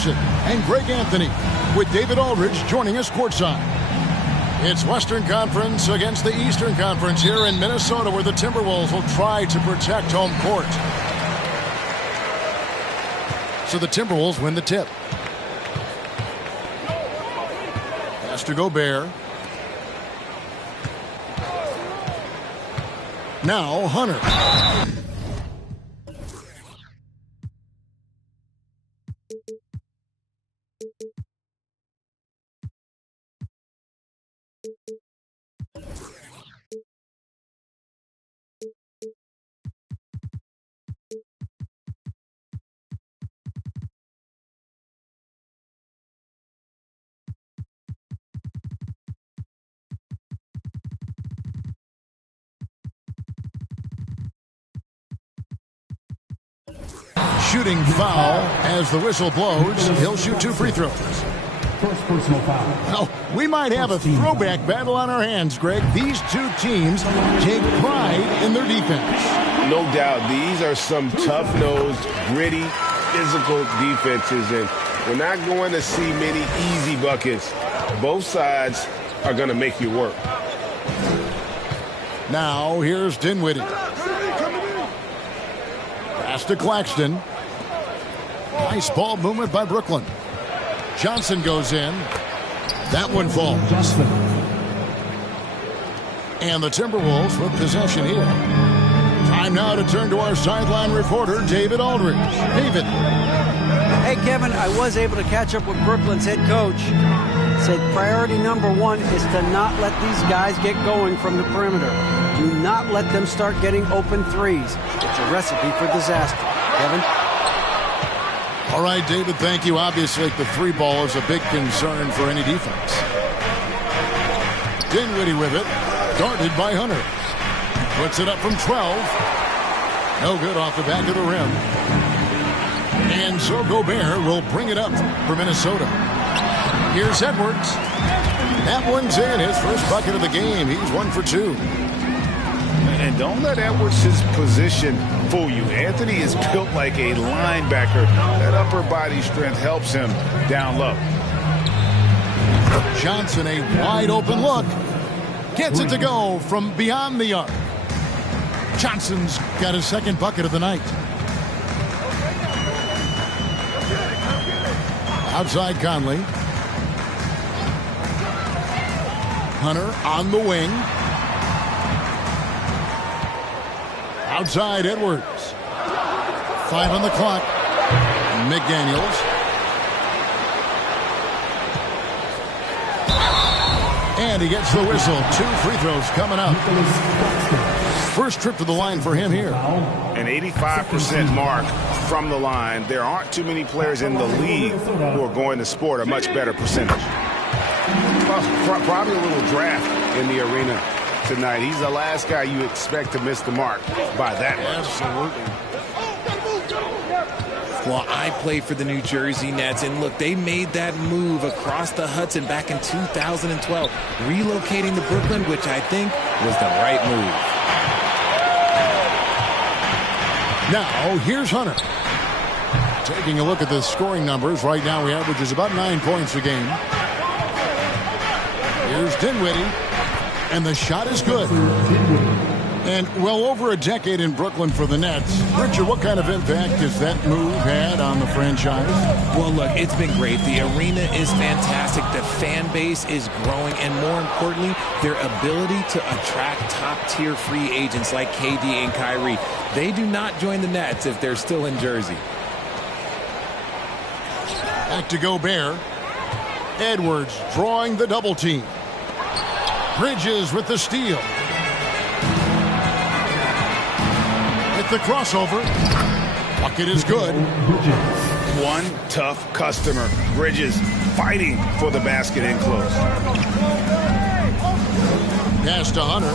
Anderson and Greg Anthony, with David Aldridge joining us courtside. It's Western Conference against the Eastern Conference here in Minnesota, where the Timberwolves will try to protect home court. So the Timberwolves win the tip. Pass to Gobert. Now Hunter. Shooting foul as the whistle blows. He'll shoot 2 free throws. First personal foul. Well, we might have a throwback battle on our hands, Greg. These two teams take pride in their defense. No doubt. These are some tough-nosed, gritty, physical defenses, and we're not going to see many easy buckets. Both sides are going to make you work. Now, here's Dinwiddie. Pass to Claxton. Nice ball movement by Brooklyn. Johnson goes in. That one falls. And the Timberwolves with possession here. Time now to turn to our sideline reporter, David Aldridge. David. Hey, Kevin, I was able to catch up with Brooklyn's head coach. Said priority number 1 is to not let these guys get going from the perimeter. Do not let them start getting open threes. It's a recipe for disaster. Kevin? All right, David, thank you. Obviously, the 3 ball is a big concern for any defense. Dinwiddie with it. Guarded by Hunter. Puts it up from 12. No good off the back of the rim. And so Gobert will bring it up for Minnesota. Here's Edwards. That one's in. His first bucket of the game. He's 1 for 2. And don't let Edwards' position fool you. Anthony is built like a linebacker. That upper body strength helps him down low. Johnson, a wide open look. Gets it to go from beyond the arc. Johnson's got his second bucket of the night. Outside Conley. Hunter on the wing. Outside Edwards. 5 on the clock. McDaniels. And he gets the whistle. 2 free throws coming up. First trip to the line for him here. An 85% mark from the line. There aren't too many players in the league who are going to sport a much better percentage. Probably a little draft in the arena tonight. He's the last guy you expect to miss the mark by that much. Absolutely. Well, I played for the New Jersey Nets, and look, they made that move across the Hudson back in 2012, relocating to Brooklyn, which I think was the right move. Now, here's Hunter. Taking a look at the scoring numbers. Right now, he averages about 9 points a game. Here's Dinwiddie. And the shot is good. And well over a decade in Brooklyn for the Nets. Richard, what kind of impact has that move had on the franchise? Well, look, it's been great. The arena is fantastic. The fan base is growing. And more importantly, their ability to attract top-tier free agents like KD and Kyrie. They do not join the Nets if they're still in Jersey. Back to Gobert. Edwards drawing the double team. Bridges with the steal. With the crossover. Bucket is good. One tough customer. Bridges fighting for the basket in close. Pass to Hunter.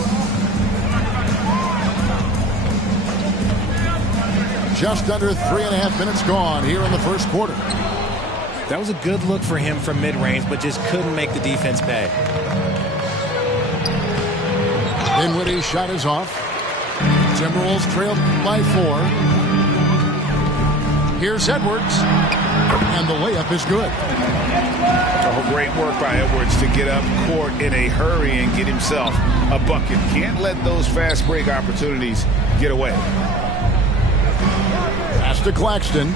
Just under 3.5 minutes gone here in the first quarter. That was a good look for him from mid-range, but just couldn't make the defense pay. Dinwiddie's shot is off. Timberwolves trailed by 4. Here's Edwards. And the layup is good. Oh, great work by Edwards to get up court in a hurry and get himself a bucket. Can't let those fast break opportunities get away. Pass to Claxton.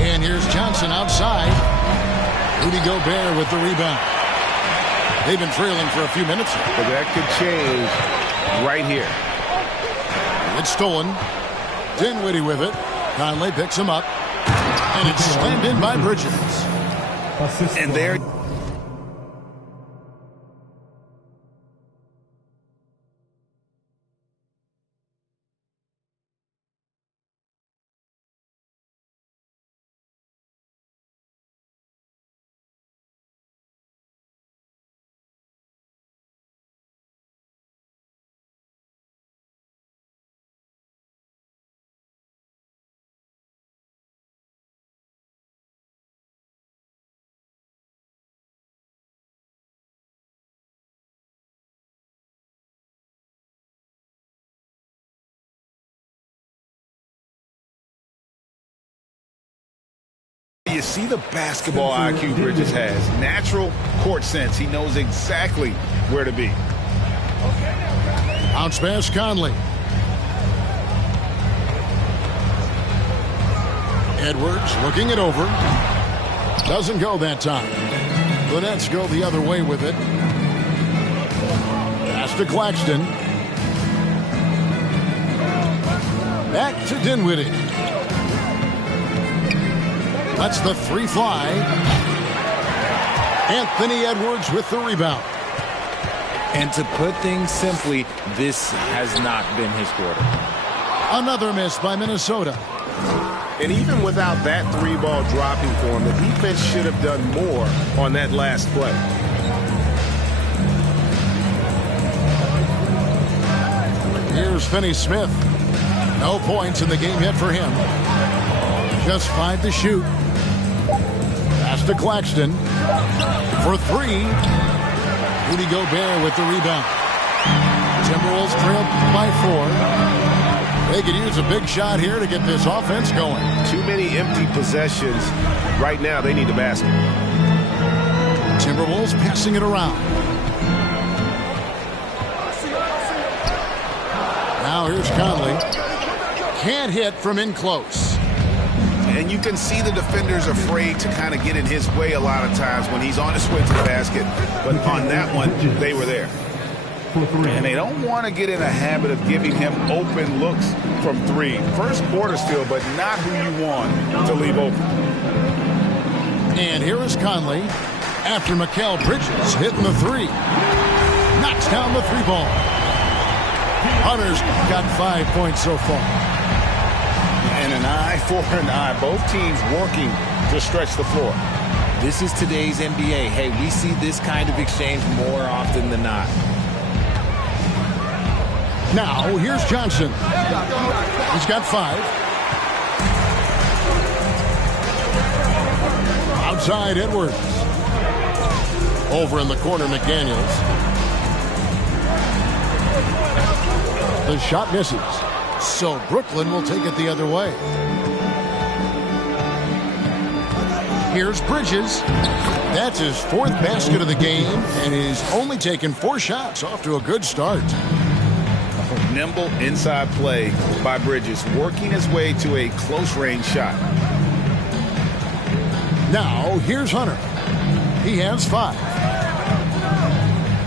And here's Johnson outside. Rudy Gobert with the rebound. They've been trailing for a few minutes. But that could change right here. It's stolen. Dinwiddie with it. Conley picks him up. And it's slammed in by Bridges. And there... You see the basketball IQ Bridges has. Natural court sense. He knows exactly where to be. Bounce pass, Conley. Edwards looking it over. Doesn't go that time. The Nets go the other way with it. Pass to Claxton. Back to Dinwiddie. Lets the three fly. Anthony Edwards with the rebound. And to put things simply, this has not been his quarter. Another miss by Minnesota. And even without that three ball dropping for him, the defense should have done more on that last play. Here's Finney-Smith. No points in the game yet for him. Just 5 to shoot. Pass to Claxton. For 3. Rudy Gobert with the rebound. Timberwolves trail by 4. They could use a big shot here to get this offense going. Too many empty possessions. Right now, they need a basket. Timberwolves passing it around. Now here's Conley. Can't hit from in close. And you can see the defenders afraid to kind of get in his way a lot of times when he's on his way to the basket. But on that one, they were there. And they don't want to get in a habit of giving him open looks from 3. First quarter still, but not who you want to leave open. And here is Conley after Mikal Bridges hitting the 3. Knocks down the 3 ball. Hunter's got 5 points so far. And an eye for an eye. Both teams working to stretch the floor. This is today's NBA. Hey, we see this kind of exchange more often than not. Now, here's Johnson. He's got 5. Outside Edwards. Over in the corner, McDaniels. The shot misses. So Brooklyn will take it the other way. Here's Bridges. That's his 4th basket of the game, and he's only taken 4 shots. Off to a good start. Nimble inside play by Bridges, working his way to a close-range shot. Now, here's Hunter. He has 5.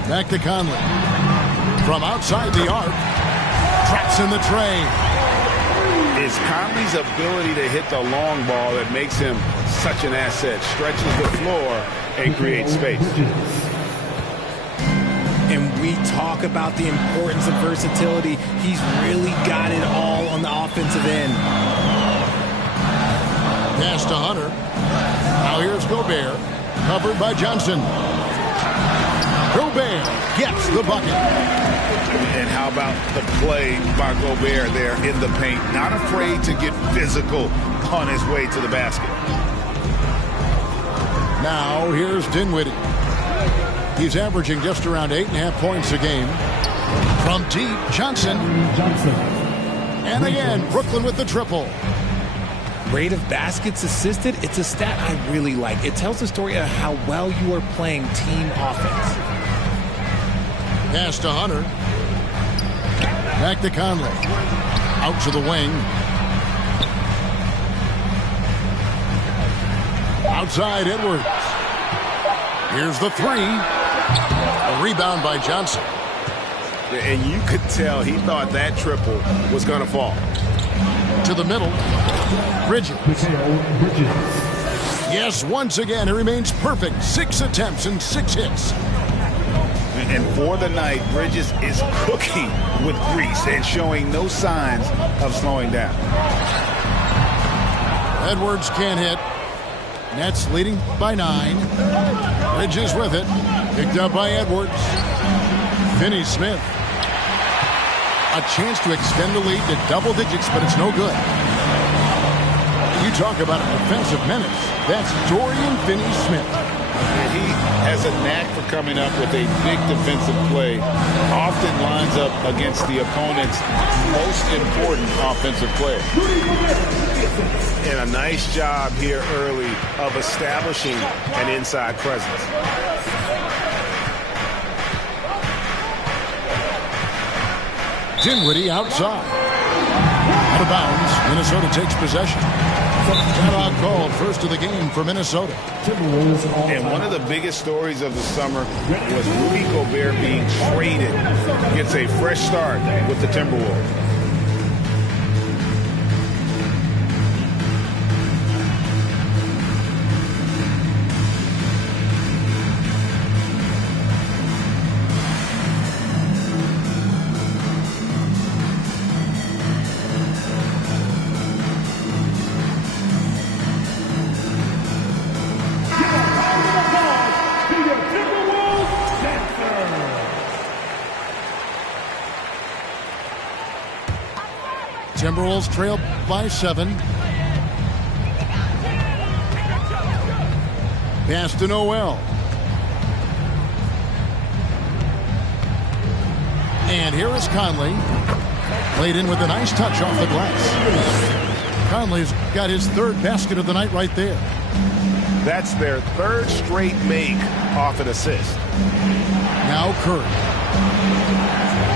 Back to Conley. From outside the arc. Traps in the tray. It's Conley's ability to hit the long ball that makes him such an asset. Stretches the floor and creates space. And we talk about the importance of versatility. He's really got it all on the offensive end. Pass to Hunter. Now here's Gobert. Covered by Johnson. Gobert gets the bucket. And how about the play by Gobert there in the paint? Not afraid to get physical on his way to the basket. Now here's Dinwiddie. He's averaging just around 8.5 points a game. From deep, Johnson. And again, Brooklyn with the triple. rate of baskets assisted, it's a stat I really like. It tells the story of how well you are playing team offense. Pass to Hunter. Back to Conley. Out to the wing. Outside Edwards. Here's the three. A rebound by Johnson. And you could tell he thought that triple was going to fall. To the middle. Bridges. Yes, once again, he remains perfect. 6 attempts and 6 hits. And for the night, Bridges is cooking with grease and showing no signs of slowing down. Edwards can't hit. Nets leading by 9. Bridges with it. Picked up by Edwards. Finney-Smith. A chance to extend the lead to double digits, but it's no good. You talk about a defensive menace. That's Dorian Finney-Smith. He has a knack for coming up with a big defensive play. Often lines up against the opponent's most important offensive player. And a nice job here early of establishing an inside presence. Dinwiddie outside. Out of bounds. Minnesota takes possession. Timeout called, first of the game for Minnesota. And one of the biggest stories of the summer was Rudy Gobert being traded. Gets a fresh start with the Timberwolves. Timberwolves trail by 7. Pass to Noel. And here is Conley. Played in with a nice touch off the glass. Conley's got his 3rd basket of the night right there. That's their 3rd straight make off an assist. Now Curry.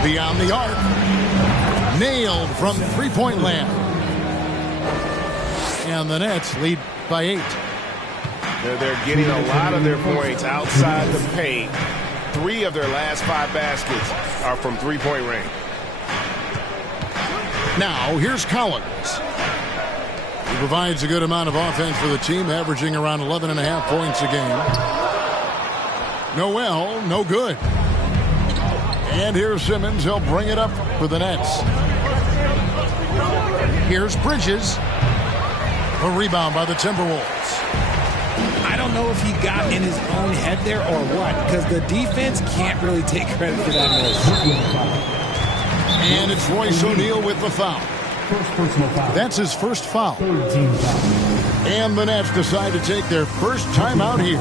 Beyond the arc. Nailed from three-point land. And the Nets lead by 8. They're getting a lot of their points outside the paint. 3 of their last 5 baskets are from three-point range. Now, here's Collins. He provides a good amount of offense for the team, averaging around 11.5 points a game. Noel, no good. And here's Simmons. He'll bring it up for the Nets. Here's Bridges. A rebound by the Timberwolves. I don't know if he got in his own head there or what, because the defense can't really take credit for that miss. And it's Royce O'Neal with the foul. First personal foul. That's his first foul. 3rd team foul. And the Nets decide to take their first timeout here.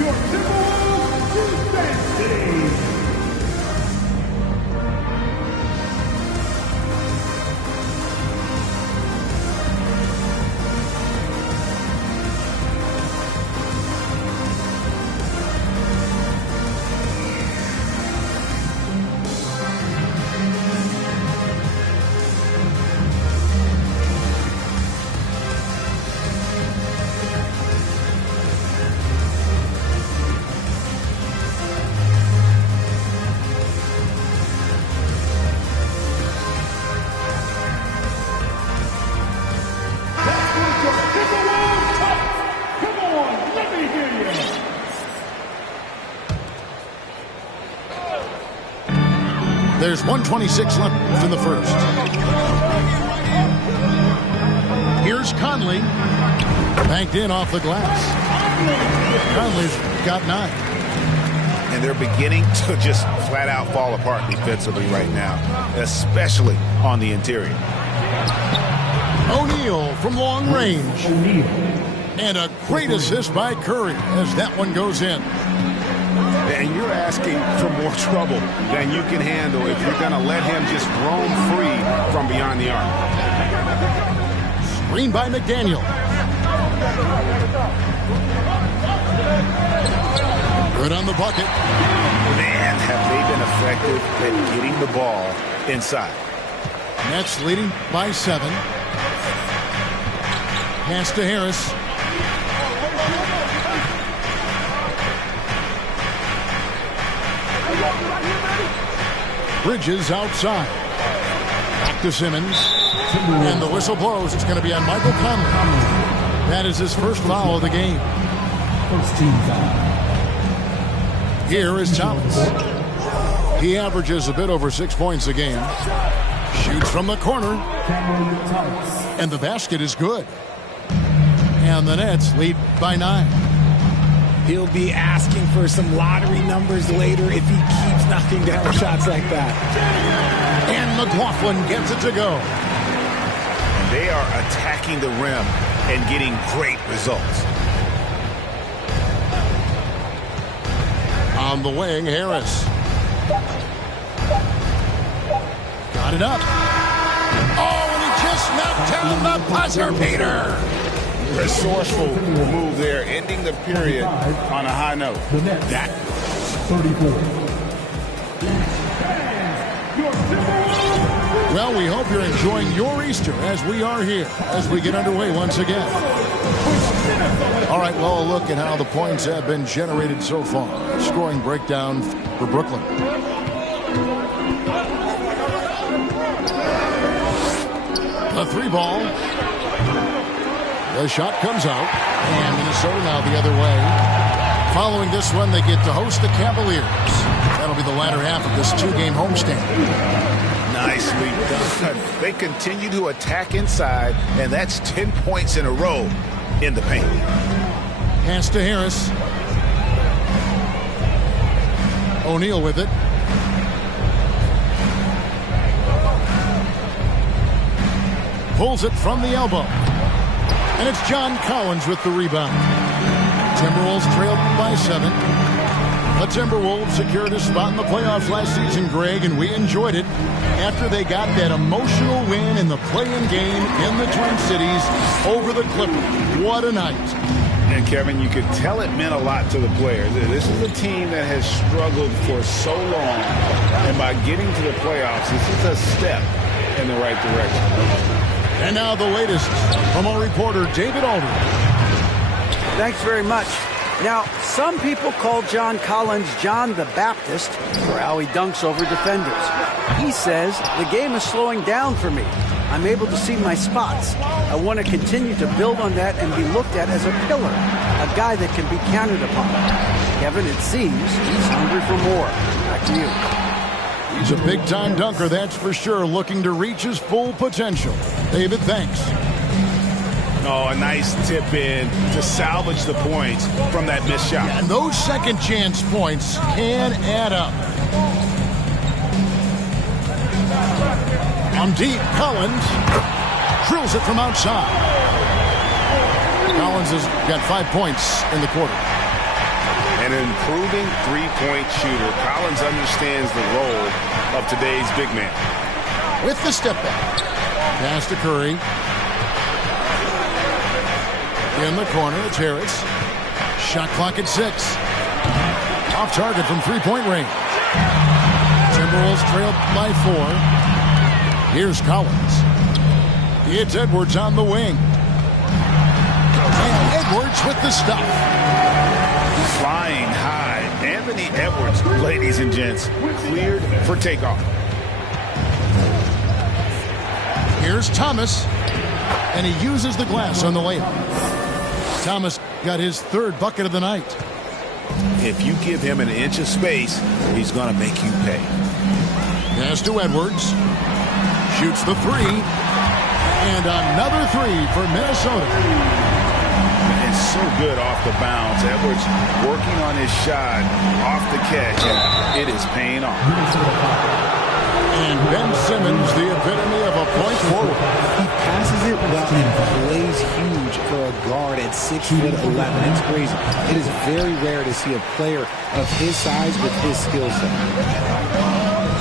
Your Timberwolves defense team. There's 1:26 left in the first. Here's Conley. Banked in off the glass. Conley's got 9. And they're beginning to just flat out fall apart defensively right now, especially on the interior. O'Neal from long range. And a great assist by Curry as that one goes in. And you're asking for more trouble than you can handle if you're going to let him just roam free from beyond the arc. Screen by McDaniel. Good on the bucket. Man, have they been effective at getting the ball inside. Nets leading by 7. Pass to Harris. Bridges outside. Back to Simmons. And the whistle blows. It's going to be on Michael Conley. That is his first foul of the game. First team foul. Here is Thomas. He averages a bit over 6 points a game. Shoots from the corner. And the basket is good. And the Nets lead by 9. He'll be asking for some lottery numbers later if he keeps knocking down shots like that. And McLaughlin gets it to go. They are attacking the rim and getting great results. On the wing, Harris. Got it up. Oh, and he just knocked down the buzzer beater. Resourceful move there, ending the period on a high note. The Nets. That 34. Well, we hope you're enjoying your Easter as we are here as we get underway once again. All right, well, a look at how the points have been generated so far. Scoring breakdown for Brooklyn. The 3 ball. The shot comes out, and Minnesota now the other way. Following this one, they get to host the Cavaliers. That'll be the latter half of this 2-game homestand. nicely done. They continue to attack inside, and that's 10 points in a row in the paint. Pass to Harris. O'Neal with it. Pulls it from the elbow. And it's John Collins with the rebound. Timberwolves trailed by 7. The Timberwolves secured a spot in the playoffs last season, Greg, and we enjoyed it after they got that emotional win in the play-in game in the Twin Cities over the Clippers. What a night. And, Kevin, you could tell it meant a lot to the players. This is a team that has struggled for so long, and by getting to the playoffs, this is a step in the right direction. And now the latest from our reporter, David Aldridge. Thanks very much. Now, some people call John Collins John the Baptist for how he dunks over defenders. He says, the game is slowing down for me. I'm able to see my spots. I want to continue to build on that and be looked at as a pillar, a guy that can be counted upon. Kevin, it seems he's hungry for more. Back to you. He's a big-time dunker, that's for sure, looking to reach his full potential. David, thanks. Oh, a nice tip in to salvage the points from that missed shot. And those second-chance points can add up. On deep, Collins drills it from outside. Collins has got 5 points in the quarter. An improving three-point shooter. Collins understands the role of today's big man. With the step back. Pass to Curry. In the corner, it's Harris. Shot clock at 6. Off target from three-point range. Timberwolves trail by 4. Here's Collins. It's Edwards on the wing. And Edwards with the stuff. Flying high. Anthony Edwards, ladies and gents, cleared for takeoff. Here's Thomas. And he uses the glass on the layup. Thomas got his 3rd bucket of the night. If you give him an inch of space, he's going to make you pay. Pass to Edwards. Shoots the 3. And another 3 for Minnesota. And so good off the bounce. Edwards working on his shot off the catch, and it is paying off. And Ben Simmons, the epitome of a point forward. He passes it well and plays huge for a guard at 6'11". It's crazy. It is very rare to see a player of his size with his skill set.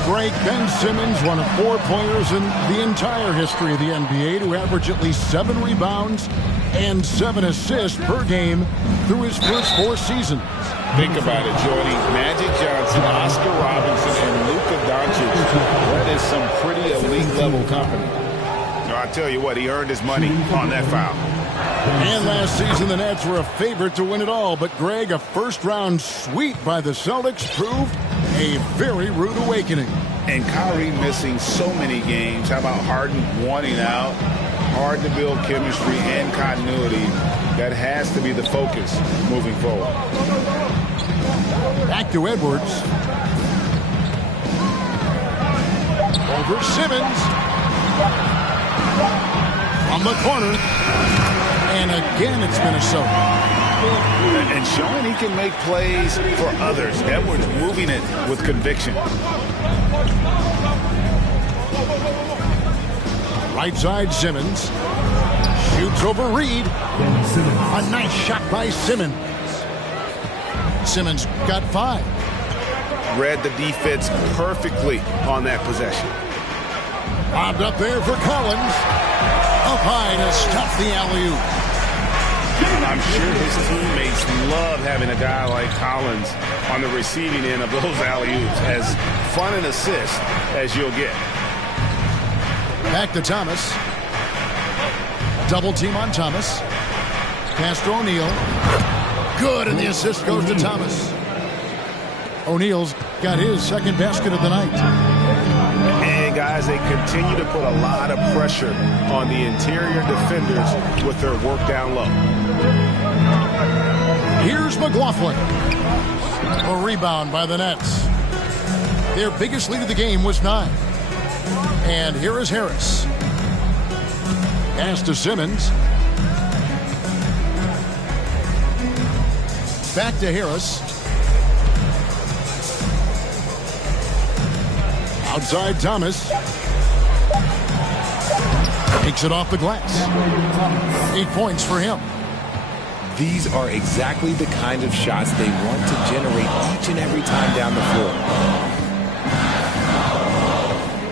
Greg, Ben Simmons, one of 4 players in the entire history of the NBA to average at least 7 rebounds and 7 assists per game through his first 4 seasons. Think about it, Jordy. Magic Johnson, Oscar Robinson, and Luka Doncic. That is some pretty elite-level company. So I tell you what, he earned his money on that foul. And last season, the Nets were a favorite to win it all. But, Greg, a first-round sweep by the Celtics proved a very rude awakening. And Kyrie missing so many games. How about Harden wanting out? Hard to build chemistry and continuity. That has to be the focus moving forward. Back to Edwards. Over Simmons. On the corner. And again, it's Minnesota. And showing he can make plays for others. Edwards moving it with conviction. Right side, Simmons. Shoots over Reed. A nice shot by Simmons. Simmons got 5. Read the defense perfectly on that possession. Bobbed up there for Collins. Up high to stuff the alley-oop. I'm sure his teammates love having a guy like Collins on the receiving end of those alley-oops. As fun an assist as you'll get. Back to Thomas. Double team on Thomas. Pass to O'Neal. Good, and the assist goes to Thomas. O'Neal's got his second basket of the night. And guys, they continue to put a lot of pressure on the interior defenders with their work down low. Here's McLaughlin. A rebound by the Nets. Their biggest lead of the game was 9. And here is Harris. Pass to Simmons. Back to Harris. Outside Thomas. Takes it off the glass. 8 points for him. These are exactly the kind of shots they want to generate each and every time down the floor.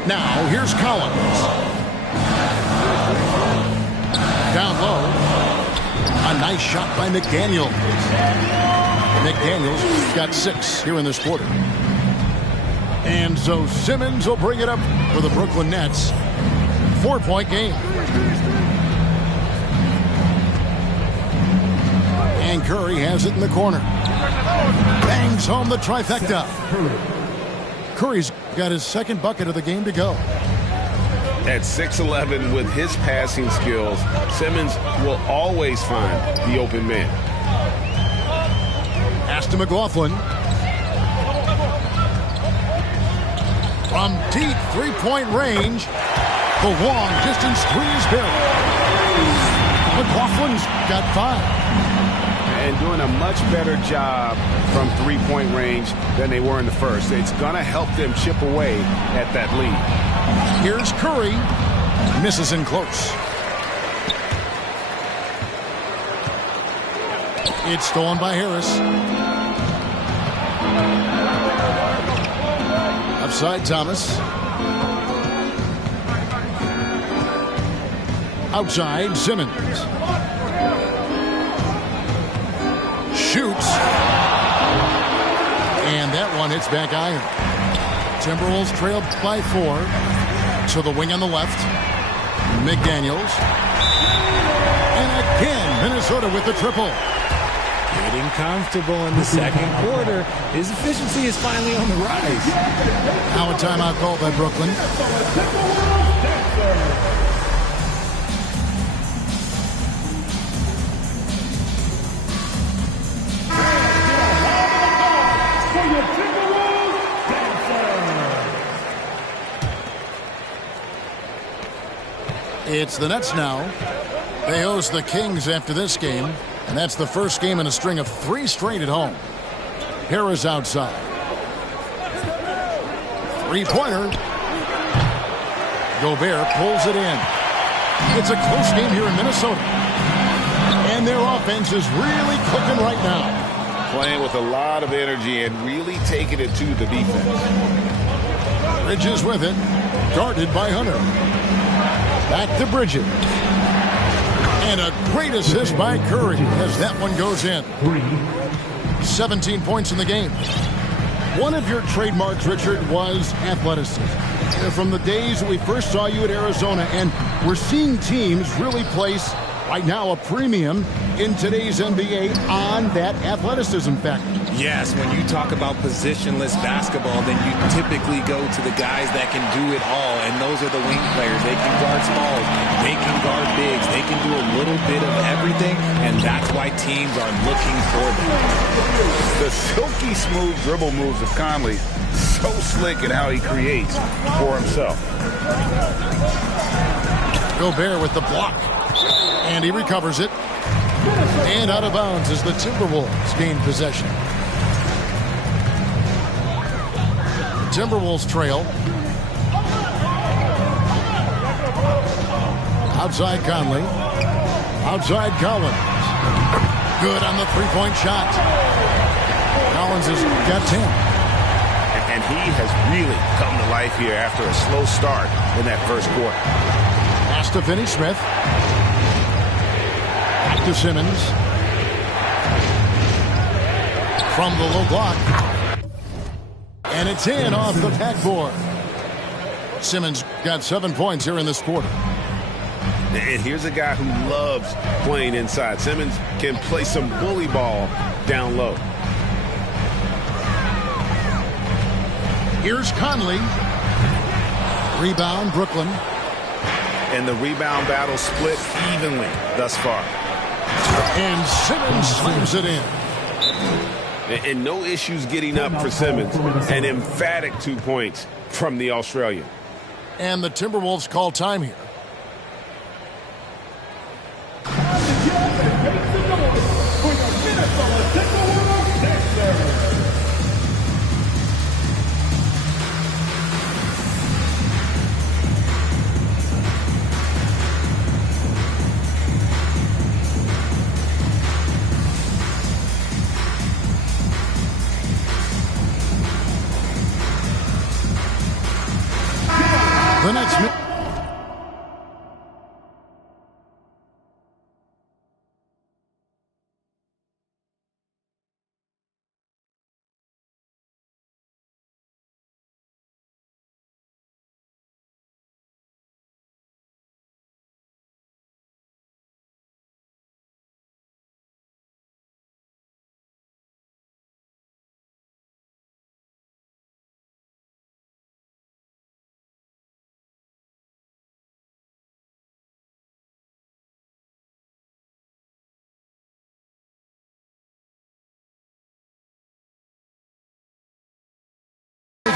Now, here's Collins. Down low. A nice shot by McDaniel. McDaniel's got 6 here in this quarter. And so Simmons will bring it up for the Brooklyn Nets. 4-point game. And Curry has it in the corner. Bangs home the trifecta. Curry's got his second bucket of the game to go. At 6'11", with his passing skills, Simmons will always find the open man. Pass to McLaughlin. From deep three-point range, the long distance three is barely. McLaughlin's got 5. And doing a much better job from three-point range than they were in the first. It's going to help them chip away at that lead. Here's Curry. Misses in close. It's stolen by Harris. Upside Thomas. Outside Simmons. Shoots. And that one hits back iron. Timberwolves trailed by 4. To the wing on the left. McDaniels. And again, Minnesota with the triple. Getting comfortable in the second quarter. His efficiency is finally on the rise. Now a timeout called by Brooklyn. It's the Nets now. They host the Kings after this game, and that's the first game in a string of 3 straight at home. Harris outside. Three-pointer. Gobert pulls it in. It's a close game here in Minnesota. And their offense is really cooking right now. Playing with a lot of energy and really taking it to the defense. Bridges with it. Guarded by Hunter. Back to Bridges. And a great assist by Curry as that one goes in. 17 points in the game. One of your trademarks, Richard, was athleticism. From the days that we first saw you at Arizona, and we're seeing teams really place, right now, a premium in today's NBA on that athleticism factor. Yes, when you talk about positionless basketball, then you typically go to the guys that can do it all, and those are the wing players. They can guard smalls, they can guard bigs, they can do a little bit of everything, and that's why teams are looking for them. The silky smooth dribble moves of Conley, so slick in how he creates for himself. Gobert with the block, and he recovers it. And out of bounds as the Timberwolves gain possession. Timberwolves trail. Outside Conley. Outside Collins. Good on the three-point shot. Collins has got 10. And he has really come to life here after a slow start in that first quarter. Pass to Finney-Smith. Back to Simmons. From the low block. And it's in off the backboard. Simmons got 7 points here in this quarter. And here's a guy who loves playing inside. Simmons can play some bully ball down low. Here's Conley. Rebound, Brooklyn. And the rebound battle split evenly thus far. And Simmons slams it in. And no issues getting up for Simmons. An emphatic 2 points from the Australian. And the Timberwolves call time here. The next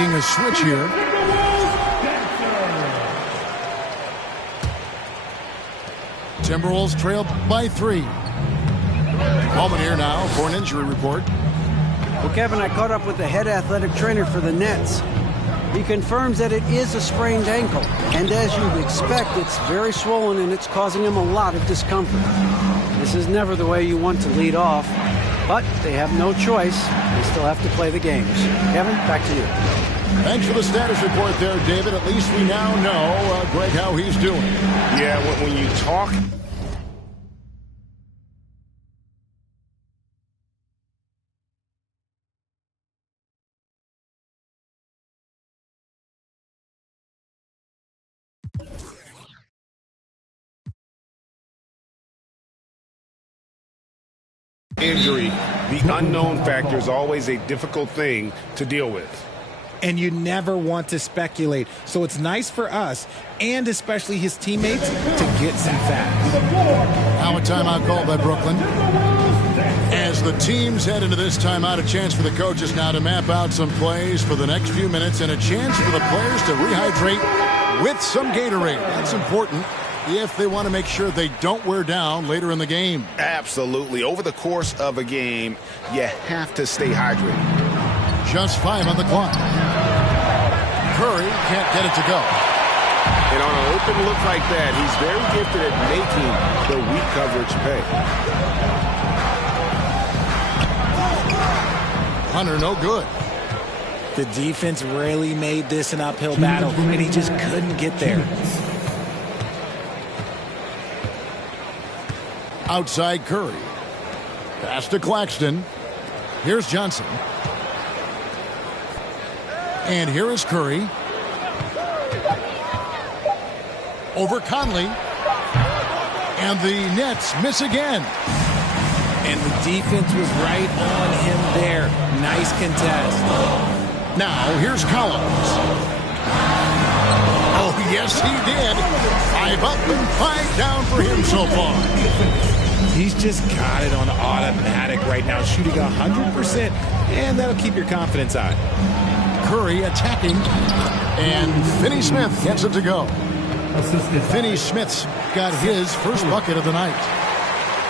making a switch here. Timberwolves trail by 3. Moment here now for an injury report. Well, Kevin, I caught up with the head athletic trainer for the Nets. He confirms that it is a sprained ankle, and as you'd expect, it's very swollen and it's causing him a lot of discomfort. This is never the way you want to lead off, but they have no choice. They still have to play the games. Kevin, back to you. Thanks for the status report there, David. At least we now know, Greg, how he's doing. Yeah, when you talk... injury, the unknown factor is always a difficult thing to deal with. And you never want to speculate. So it's nice for us, and especially his teammates, to get some facts. Now a timeout called by Brooklyn. As the teams head into this timeout, a chance for the coaches now to map out some plays for the next few minutes and a chance for the players to rehydrate with some Gatorade. That's important if they want to make sure they don't wear down later in the game. Absolutely. Over the course of a game, you have to stay hydrated. Just 5 on the clock. Curry can't get it to go. And on an open look like that, he's very gifted at making the weak coverage pay. Hunter, no good. The defense really made this an uphill battle, and he just couldn't get there. Outside Curry. Pass to Claxton. Here's Johnson. And here is Curry. Over Conley. And the Nets miss again. And the defense was right on him there. Nice contest. Now, here's Collins. Oh, yes, he did. 5 up and 5 down for him so far. He's just got it on automatic right now, shooting 100%, and that'll keep your confidence high. Curry attacking, and Finney-Smith gets it to go. Finney-Smith's got his first bucket of the night.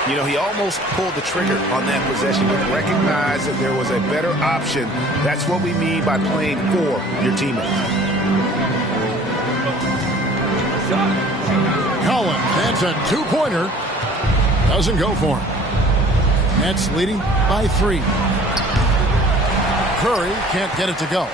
You know, he almost pulled the trigger on that possession, but recognized that there was a better option. That's what we mean by playing for your teammates. Collins, that's a 2-pointer. Doesn't go for him. Nets leading by 3. Curry can't get it to go.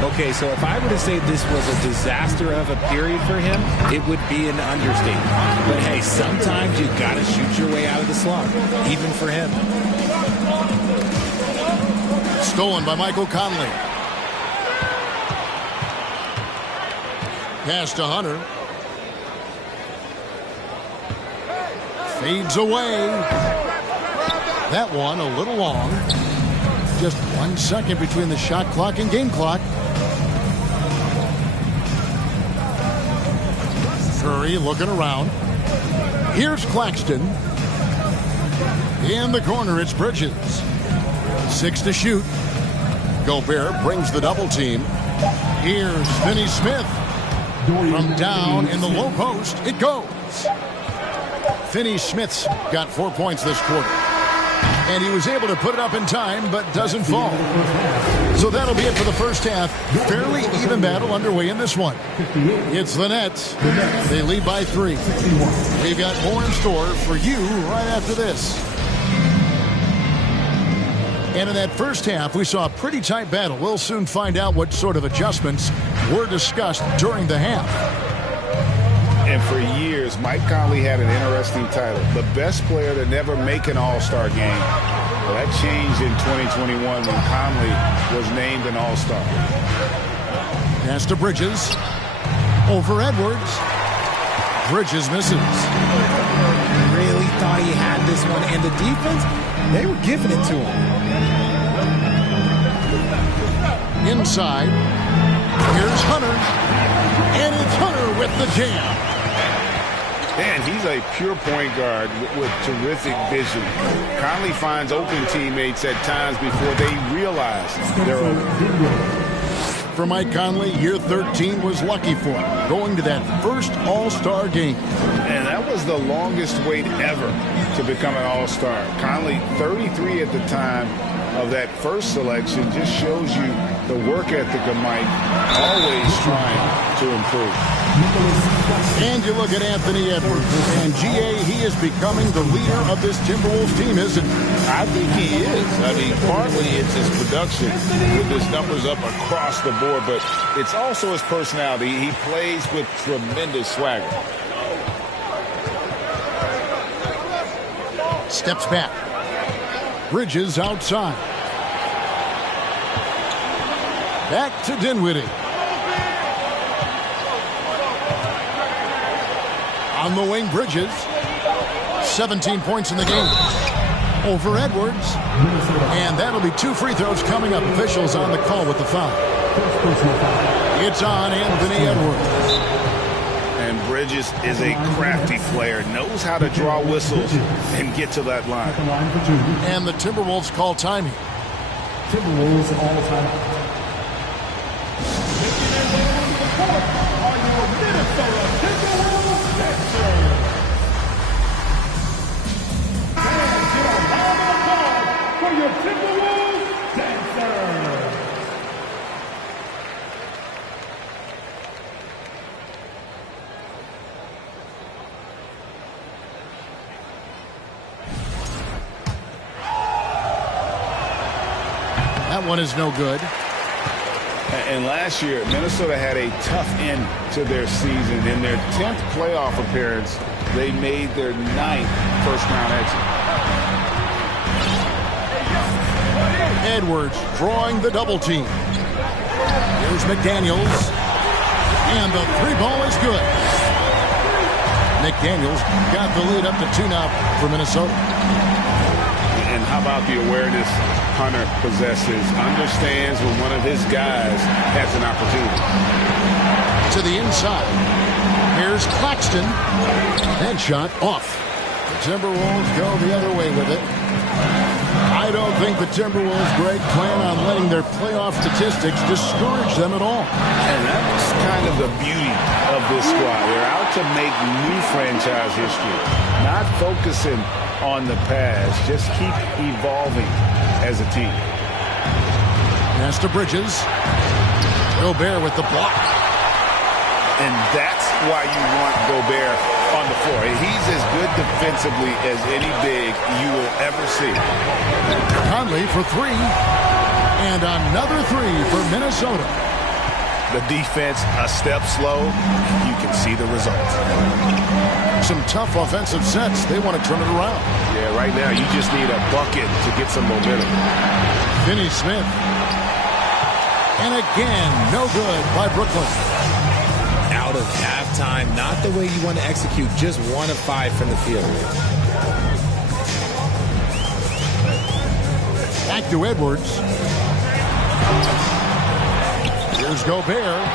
Okay, so if I were to say this was a disaster of a period for him, it would be an understatement. But hey, sometimes you've got to shoot your way out of the slump, even for him. Stolen by Michael Conley. Pass to Hunter. Fades away. That one a little long. Just 1 second between the shot clock and game clock. Curry looking around. Here's Claxton. In the corner, it's Bridges. 6 to shoot. Gobert brings the double team. Here's Finney-Smith. From down in the low post, it goes. Finney-Smith's got 4 points this quarter. And he was able to put it up in time, but doesn't fall. So that'll be it for the first half. Fairly even battle underway in this one. It's the Nets. They lead by 3. We've got more in store for you right after this. And in that first half, we saw a pretty tight battle. We'll soon find out what sort of adjustments were discussed during the half. And for years, Mike Conley had an interesting title, the best player to never make an All-Star game. Well, that changed in 2021 when Conley was named an All-Star. Pass to Bridges. Over Edwards. Bridges misses. Really thought he had this one, and the defense, they were giving it to him. Inside. Here's Hunter. And it's Hunter with the jam. And he's a pure point guard with terrific vision. Conley finds open teammates at times before they realize they're open. For Mike Conley, year 13 was lucky for him, going to that first All-Star game. And that was the longest wait ever to become an All-Star. Conley, 33 at the time of that first selection, just shows you the work ethic of Mike, always trying to improve. And you look at Anthony Edwards, and GA, he is becoming the leader of this Timberwolves team, isn't he? I think he is. I mean, partly it's his production with his numbers up across the board, but it's also his personality. He plays with tremendous swagger. Steps back. Bridges outside. Back to Dinwiddie. On the wing, Bridges. 17 points in the game. Over Edwards. And that'll be 2 free throws coming up. Officials on the call with the foul. It's on Anthony Edwards. And Bridges is a crafty player, knows how to draw whistles and get to that line. And the Timberwolves call timing. Timberwolves all time. one is no good. And last year, Minnesota had a tough end to their season. In their 10th playoff appearance, they made their 9th first-round exit. Edwards drawing the double team. Here's McDaniels. And the three ball is good. McDaniels got the lead up to 2 now for Minnesota. And how about the awareness Hunter possesses? Understands when one of his guys has an opportunity. To the inside. Here's Claxton. Headshot off. The Timberwolves go the other way with it. I don't think the Timberwolves, Greg, plan on letting their playoff statistics discourage them at all. And that's kind of the beauty of this squad. They're out to make new franchise history, not focusing on the past, just keep evolving as a team. Pass to Bridges. Gobert with the block. And that's why you want Gobert on the floor. He's as good defensively as any big you will ever see. Conley for 3. And another 3 for Minnesota. The defense a step slow. You can see the results. Some tough offensive sets. They want to turn it around. Yeah, right now you just need a bucket to get some momentum. Finney-Smith. And again, no good by Brooklyn. Out of halftime, not the way you want to execute, just 1 of 5 from the field. Back to Edwards. Here's Gobert.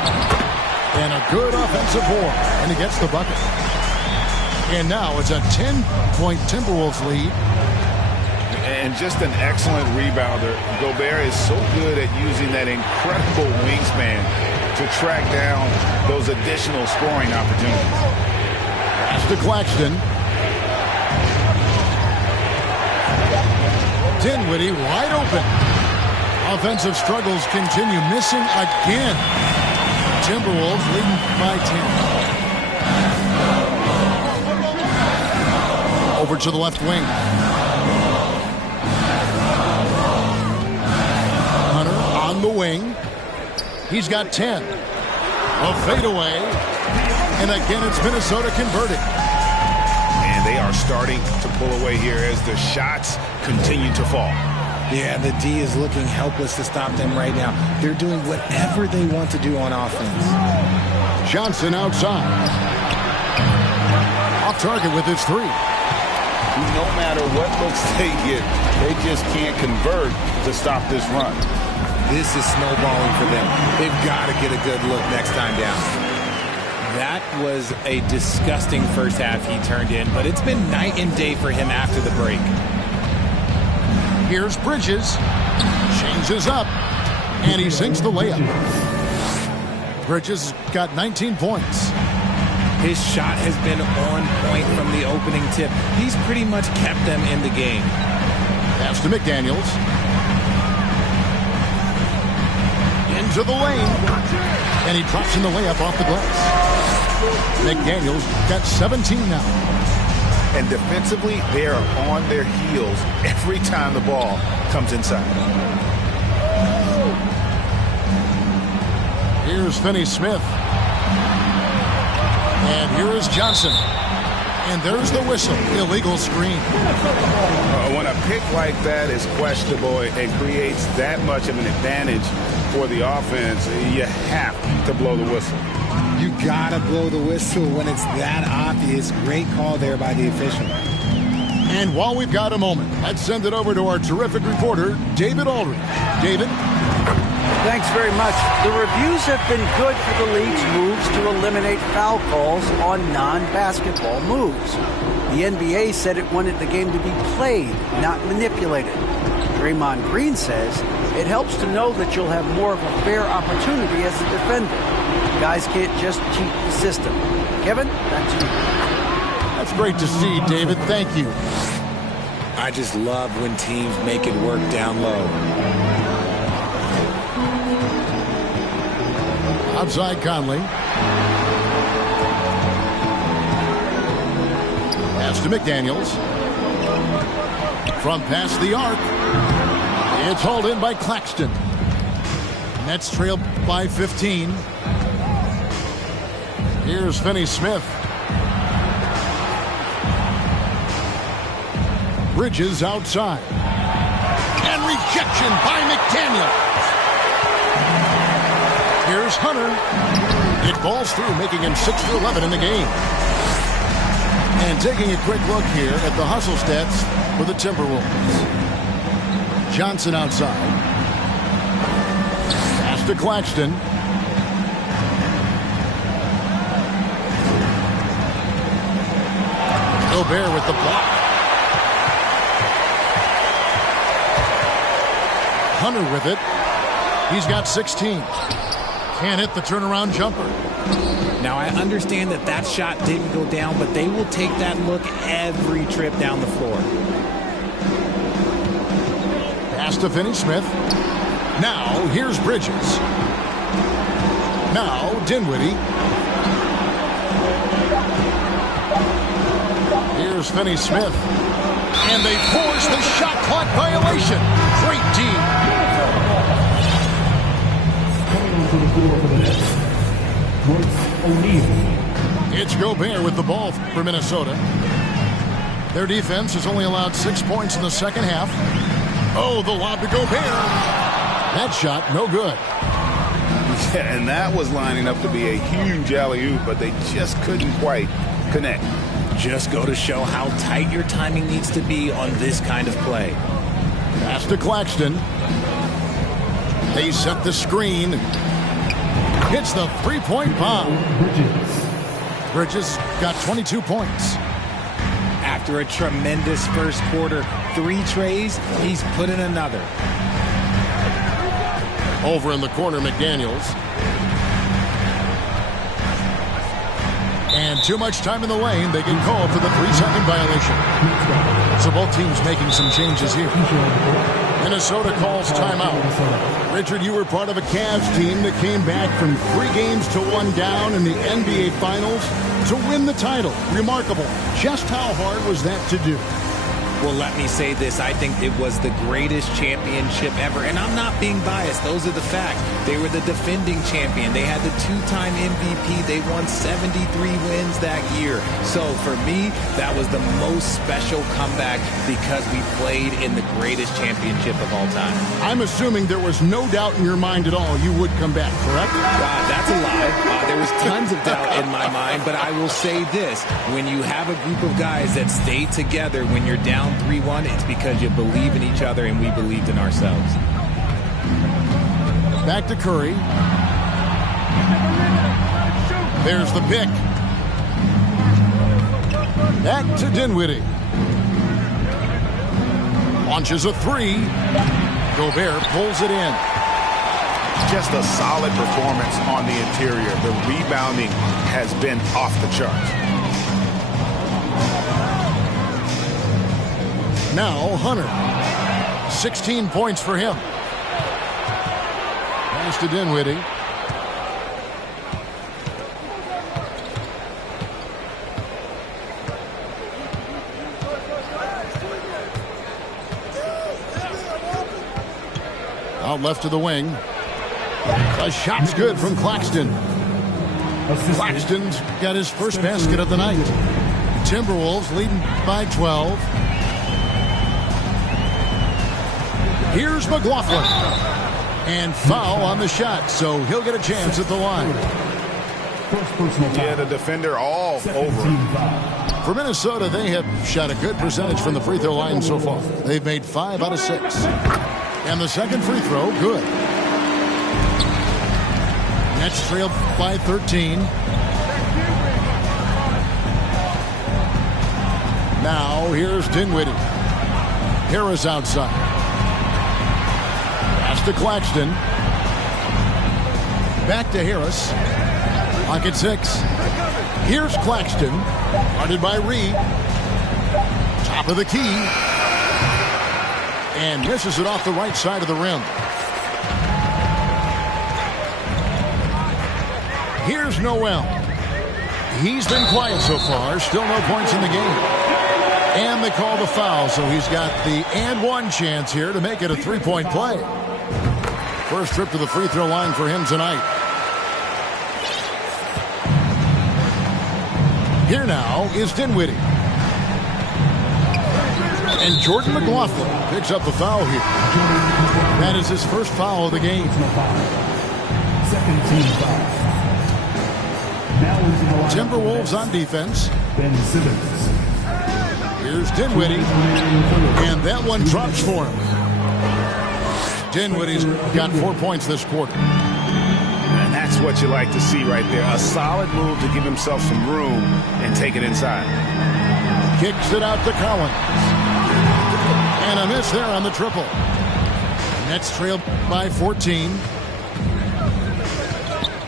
And a good offensive board. And he gets the bucket. And now it's a 10-point Timberwolves lead. And just an excellent rebounder. Gobert is so good at using that incredible wingspan to track down those additional scoring opportunities. Pass to Claxton. Dinwiddie wide open. Offensive struggles continue, missing again. Timberwolves leading by 10. Over to the left wing. Hunter on the wing. He's got 10. A fadeaway. And again, it's Minnesota converting. And they are starting to pull away here as the shots continue to fall. Yeah, the D is looking helpless to stop them right now. They're doing whatever they want to do on offense. Johnson outside. Off target with his 3. No matter what looks they get, they just can't convert to stop this run. This is snowballing for them. They've got to get a good look next time down. That was a disgusting first half he turned in, but it's been night and day for him after the break. Here's Bridges. Changes up. And he sinks the layup. Bridges got 19 points. His shot has been on point from the opening tip. He's pretty much kept them in the game. Pass to McDaniels. Into the lane. And he drops in the layup off the glass. McDaniels got 17 now. And defensively, they are on their heels every time the ball comes inside. Here's Finney-Smith. And here is Johnson. And there's the whistle. Illegal screen. When a pick like that is questionable and creates that much of an advantage for the offense, you have to blow the whistle. You gotta blow the whistle when it's that obvious. Great call there by the official. And while we've got a moment, let's send it over to our terrific reporter, David Aldridge. David? Thanks very much. The reviews have been good for the league's moves to eliminate foul calls on non-basketball moves. The NBA said it wanted the game to be played, not manipulated. Draymond Green says it helps to know that you'll have more of a fair opportunity as a defender. Guys can't just cheat the system. Kevin, back to you. That's great to see, David. Thank you. I just love when teams make it work down low. Outside Conley. Pass to McDaniels. From past the arc. It's hauled in by Claxton. Nets trail by 15. Here's Finney-Smith. Bridges outside. And rejection by McDaniel. Here's Hunter. It falls through, making him 6 for 11 in the game. And taking a quick look here at the hustle stats for the Timberwolves. Johnson outside. Pass to Claxton. Gobert with the block. Hunter with it. He's got 16. Can't hit the turnaround jumper. Now, I understand that that shot didn't go down, but they will take that look every trip down the floor. Pass to Finney-Smith. Now, here's Bridges. Now, Dinwiddie. Here's Finney-Smith. And they force the shot clock violation. Great D. To the floor for the Nets, Royce O'Neal. It's Gobert with the ball for Minnesota. Their defense has only allowed 6 points in the second half. Oh, the lob to Gobert. That shot, no good. Yeah, and that was lining up to be a huge alley-oop, but they just couldn't quite connect. Just go to show how tight your timing needs to be on this kind of play. Pass to Claxton. They set the screen. Hits the three-point bomb. Bridges got 22 points. After a tremendous first quarter, 3 trays, he's put in another. Over in the corner, McDaniels. And too much time in the lane. They get called for the 3-second violation. So both teams making some changes here. Minnesota calls timeout. Richard, you were part of a Cavs team that came back from 3 games to 1 down in the NBA Finals to win the title. Remarkable. Just how hard was that to do? Well, let me say this. I think it was the greatest championship ever. And I'm not being biased. Those are the facts. They were the defending champion. They had the 2-time MVP. They won 73 wins that year. So for me, that was the most special comeback because we played in the greatest championship of all time. I'm assuming there was no doubt in your mind at all you would come back, correct? That's a lie. There was tons of doubt in my mind, but I will say this. When you have a group of guys that stay together when you're down 3-1, it's because you believe in each other and we believed in ourselves. Back to Curry. There's the pick. Back to Dinwiddie. Launches a 3. Gobert pulls it in. Just a solid performance on the interior. The rebounding has been off the charts. Now Hunter. 16 points for him. Pass to Dinwiddie. Out left to the wing. A shot's good from Claxton. Claxton's got his first basket of the night. Timberwolves leading by 12. Here's McLaughlin. And foul on the shot, so he'll get a chance at the line. Yeah, the defender all over. For Minnesota, they have shot a good percentage from the free throw line so far. They've made 5 out of 6. And the second free throw, good. Nets trail by 13. Now here's Dinwiddie. Harris outside. Pass to Claxton. Back to Harris. Pocket 6. Here's Claxton. Guarded by Reed. Top of the key. And misses it off the right side of the rim. Here's Noel. He's been quiet so far. Still no points in the game. And they call the foul, so he's got the and one chance here to make it a 3-point play. first trip to the free throw line for him tonight. Here now is Dinwiddie. And Jordan McLaughlin picks up the foul here. That is his first foul of the game. Second team foul. Now into the line. Timberwolves on defense. Ben Simmons. Here's Dinwiddie. And that one drops for him. Dinwiddie's got 4 points this quarter. And that's what you like to see right there. A solid move to give himself some room and take it inside. Kicks it out to Collins. And a miss there on the triple. Nets trail by 14.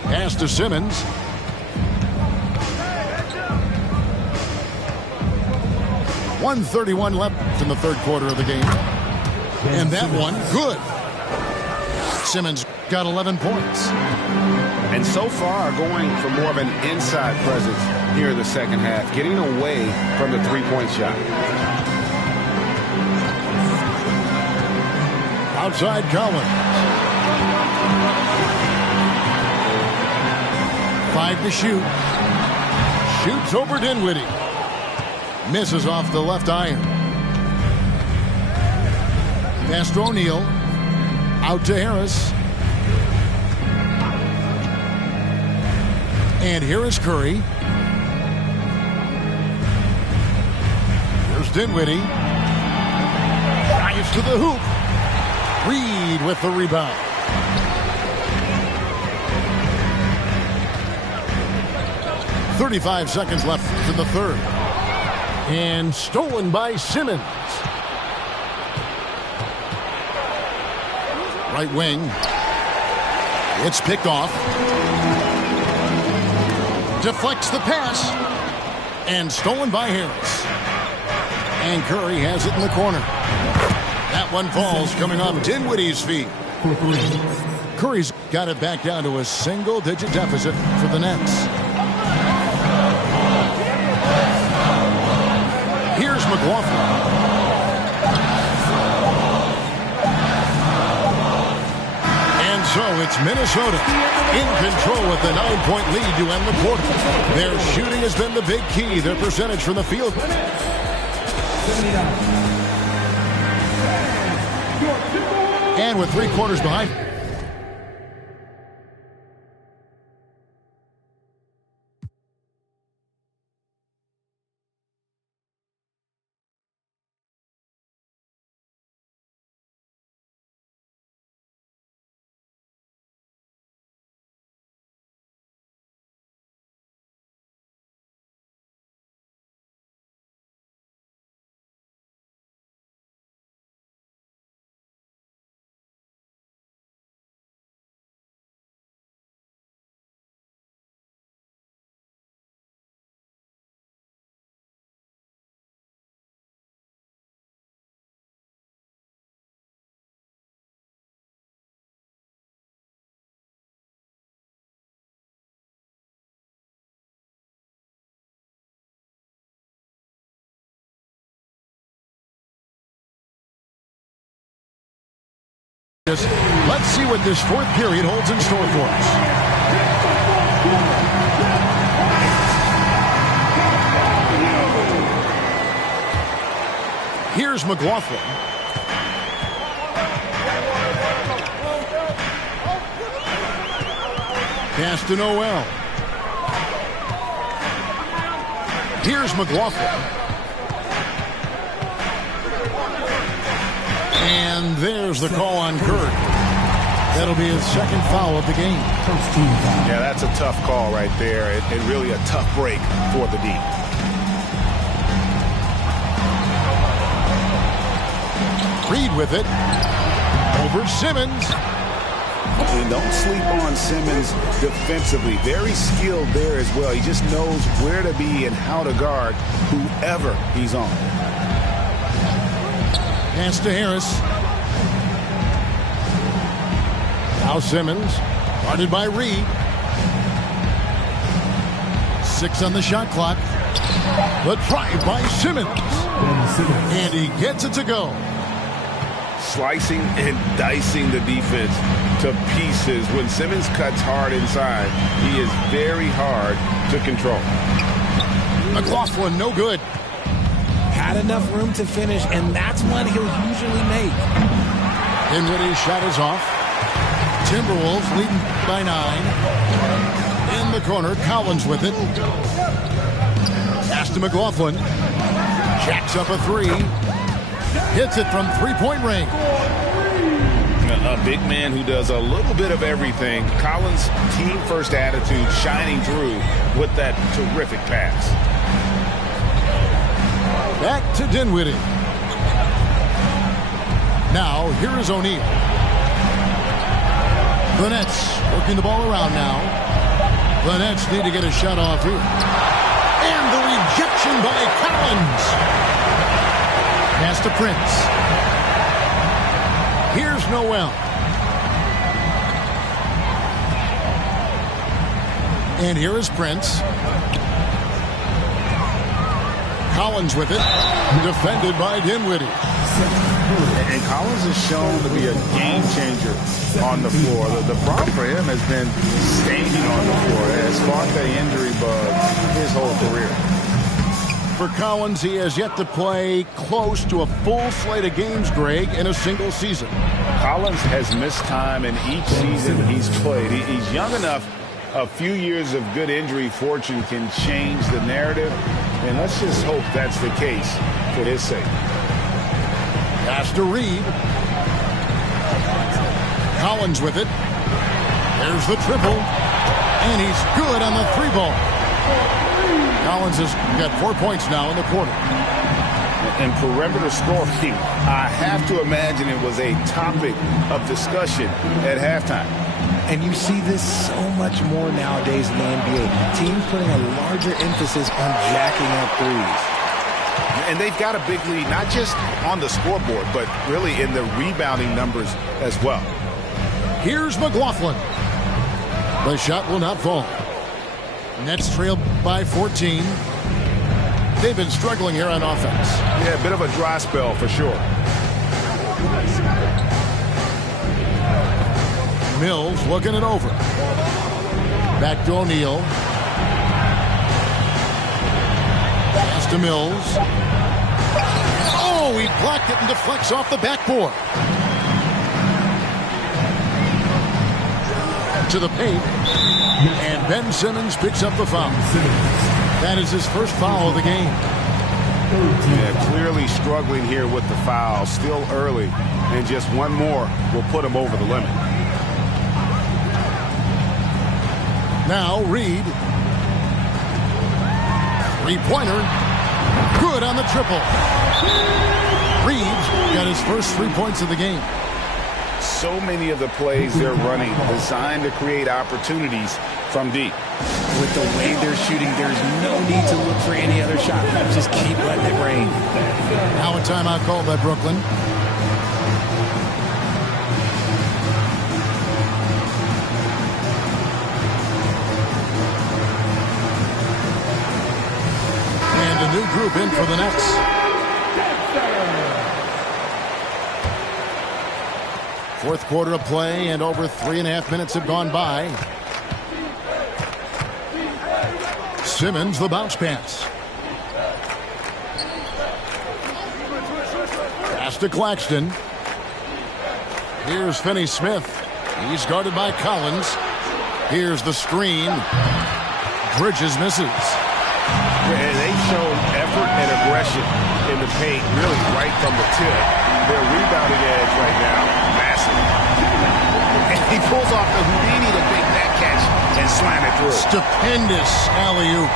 Pass to Simmons. .131 left in the third quarter of the game. And that one, good. Simmons got 11 points. And so far, going for more of an inside presence here in the second half, getting away from the three-point shot. Outside Collins. 5 to shoot. Shoots over Dinwiddie. Misses off the left iron. Pass to O'Neal. Out to Harris. And here is Curry. Here's Dinwiddie. Drives to the hoop. Reed with the rebound. .35 seconds left in the third. And stolen by Simmons. Right wing. It's picked off. Deflects the pass. And stolen by Harris. And Curry has it in the corner. That one falls coming off Dinwiddie's feet. Curry's got it back down to a single-digit deficit for the Nets. Here's McLaughlin. And so it's Minnesota in control with the 9-point lead to end the quarter. Their shooting has been the big key. Their percentage from the field. And with 3 quarters behind. Let's see what this fourth period holds in store for us. Here's McLaughlin. Pass to Noel. Here's McLaughlin. And there's the call on Curry. That'll be his second foul of the game. Yeah, that's a tough call right there. And really a tough break for the D. Reed with it. Over Simmons. And don't sleep on Simmons defensively. Very skilled there as well. He just knows where to be and how to guard whoever he's on. Pass to Harris. Now Simmons. Guarded by Reed. 6 on the shot clock. The drive by Simmons. And he gets it to go. slicing and dicing the defense to pieces. When Simmons cuts hard inside, he is very hard to control. McLaughlin, no good. Had enough room to finish, and that's one he'll usually make. Dinwiddie's shot is off. Timberwolves leading by 9. In the corner, Collins with it. Pass to McLaughlin. Jacks up a 3. Hits it from three-point range. A big man who does a little bit of everything. Collins' team-first attitude shining through with that terrific pass. Back to Dinwiddie. Now, here is O'Neal. The Nets working the ball around now. The Nets need to get a shot off here. And the rejection by Collins. Pass to Prince. Here's Noel. And here is Prince. Collins with it. Defended by Dinwiddie. And Collins is shown to be a game changer on the floor. The problem for him has been staying on the floor. Has fought the injury bug his whole career. For Collins, he has yet to play close to a full slate of games, Greg, in a single season. Collins has missed time in each season he's played. He's young enough. A few years of good injury fortune can change the narrative, and let's just hope that's the case for his sake. Pass to Reed. Collins with it. There's the triple. And he's good on the 3-ball. Collins has got 4 points now in the quarter. And perimeter scoring, I have to imagine it was a topic of discussion at halftime. And you see this so much more nowadays in the NBA. Teams putting a larger emphasis on jacking up threes. And they've got a big lead, not just on the scoreboard, but really in the rebounding numbers as well. Here's McLaughlin. The shot will not fall. Nets trailed by 14. They've been struggling here on offense. Yeah, a bit of a dry spell for sure. Mills looking it over. Back to O'Neal. Pass to Mills. Oh, he blocked it and deflects off the backboard. To the paint. And Ben Simmons picks up the foul. That is his first foul of the game. Yeah, clearly struggling here with the foul. Still early. And just one more will put him over the limit. Now Reed. Three-pointer. Good on the triple. Reed got his first 3 points of the game. So many of the plays they're running designed to create opportunities from deep. With the way they're shooting, there's no need to look for any other shot. Just keep letting it rain. Now a timeout called by Brooklyn. And a new group in for the Nets. Fourth quarter of play, and over 3.5 minutes have gone by. Simmons, the bounce pass. Pass to Claxton. Here's Finney-Smith. He's guarded by Collins. Here's the screen. Bridges misses. And they've shown effort and aggression in the paint, really right from the tip. Their rebounding edge right now, massive. And he pulls off the Houdini to make that catch and slam it through. Stupendous alley-oop.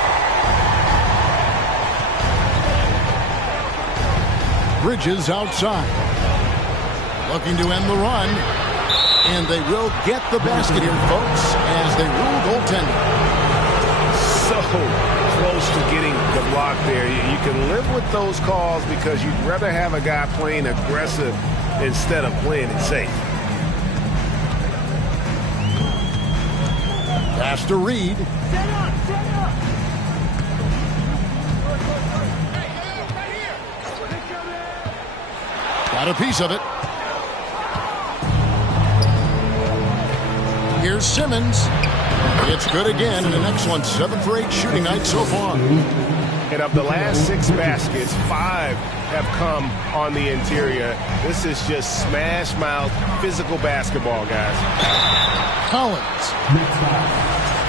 Bridges outside. Looking to end the run. And they will get the basket here, folks, as they rule goaltending. So close to getting the block there. You can live with those calls because you'd rather have a guy playing aggressive instead of playing it safe. Pass to Reed. Got a piece of it. Here's Simmons. It's good again, and an excellent 7 for 8 shooting night so far. And of the last 6 baskets, 5 have come on the interior. This is just smash mouth physical basketball, guys. Collins.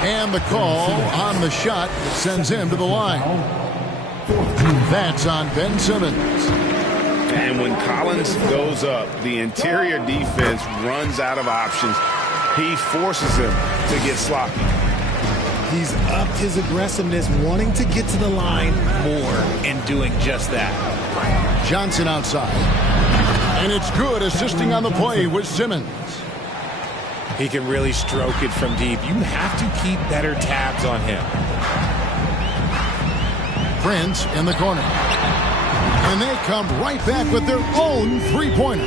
And the call on the shot sends him to the line. That's on Ben Simmons. And when Collins goes up, the interior defense runs out of options. He forces him to get sloppy. He's upped his aggressiveness, wanting to get to the line more, and doing just that. Johnson outside. And it's good, assisting on the play with Simmons. He can really stroke it from deep. You have to keep better tabs on him. Prince in the corner. And they come right back with their own three-pointer.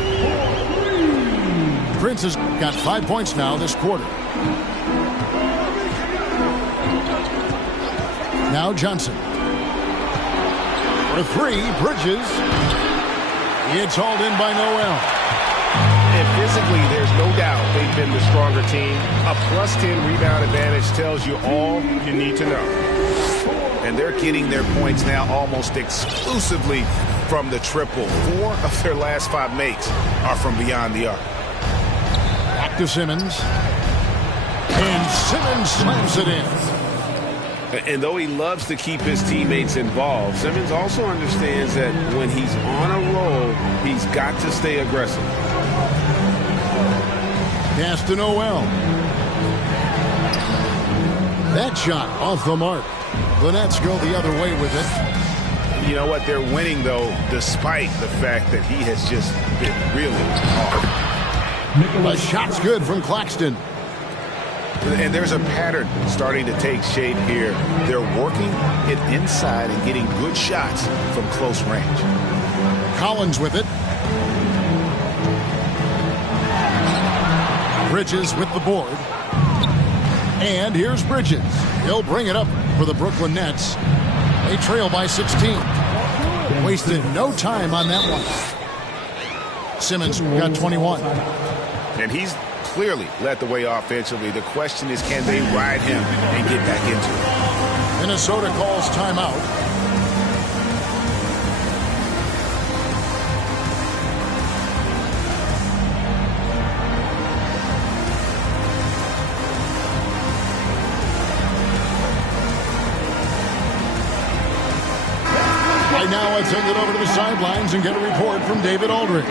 Prince has got 5 points now this quarter. Now Johnson. For 3, Bridges. It's hauled in by Noel. And physically, there's no doubt they've been the stronger team. A +10 rebound advantage tells you all you need to know. And they're getting their points now almost exclusively from the triple. 4 of their last 5 makes are from beyond the arc. Back to Simmons. And Simmons slams it in. And though he loves to keep his teammates involved, Simmons also understands that when he's on a roll, he's got to stay aggressive. Pass to Noel. That shot off the mark. The Nets go the other way with it. You know what? They're winning, though, despite the fact that he has just been really hard. The shot's good from Claxton. And there's a pattern starting to take shape here. They're working it inside and getting good shots from close range. Collins with it. Bridges with the board. And here's Bridges. He'll bring it up for the Brooklyn Nets. They trail by 16. Wasted no time on that one. Simmons got 21. And he's clearly led the way offensively. The question is, can they ride him and get back into it? Minnesota calls timeout. Right now, let's send it over to the sidelines and get a report from David Aldridge.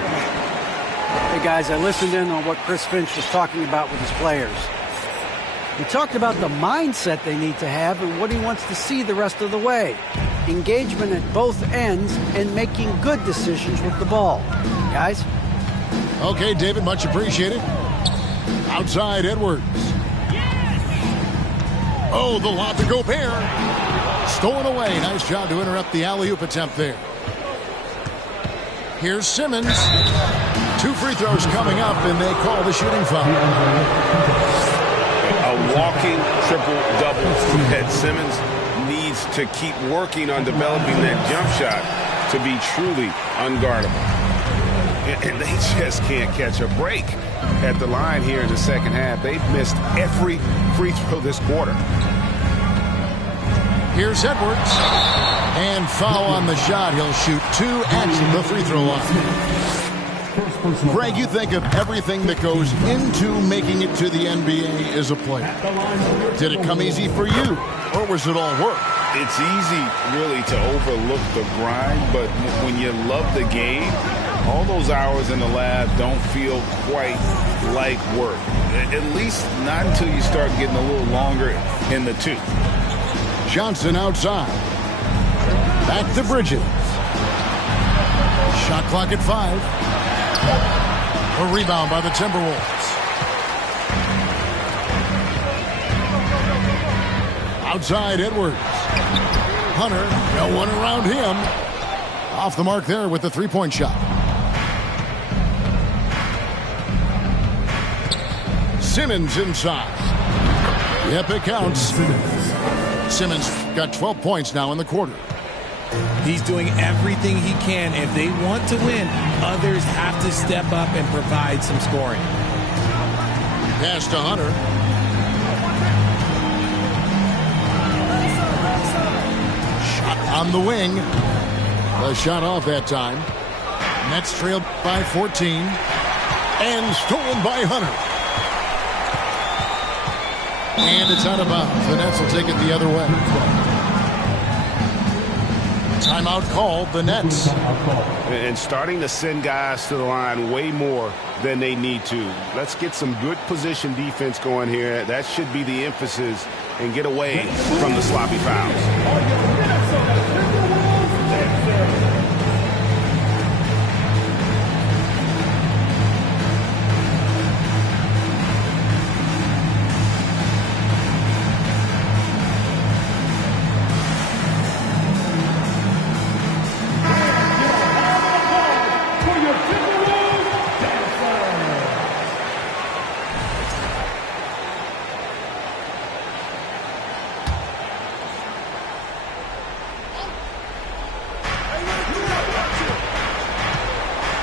Hey guys, I listened in on what Chris Finch was talking about with his players. He talked about the mindset they need to have and what he wants to see the rest of the way. Engagement at both ends and making good decisions with the ball. Guys? Okay, David, much appreciated. Outside, Edwards. Oh, the lob to Gobert. Stolen away. Nice job to interrupt the alley-oop attempt there. Here's Simmons. 2 free throws coming up, and they call the shooting foul. A walking triple-double that Simmons needs to keep working on developing that jump shot to be truly unguardable. And they just can't catch a break at the line here in the second half. They've missed every free throw this quarter. Here's Edwards. And foul on the shot. He'll shoot 2 at the free throw line. Greg, you think of everything that goes into making it to the NBA as a player. Did it come easy for you, or was it all work? It's easy, really, to overlook the grind, but when you love the game, all those hours in the lab don't feel quite like work. At least not until you start getting a little longer in the tooth. Johnson outside. Back to Bridges. Shot clock at 5. A rebound by the Timberwolves. Outside, Edwards. Hunter, no one around him. Off the mark there with the three-point shot. Simmons inside. Yep, it counts. Simmons got 12 points now in the quarter. He's doing everything he can. If they want to win, others have to step up and provide some scoring. Pass to Hunter. On the wing. The shot off that time. Nets trailed by 14. And stolen by Hunter. And it's out of bounds. The Nets will take it the other way. Timeout called, the Nets. And starting to send guys to the line way more than they need to. Let's get some good position defense going here. That should be the emphasis, and get away from the sloppy fouls.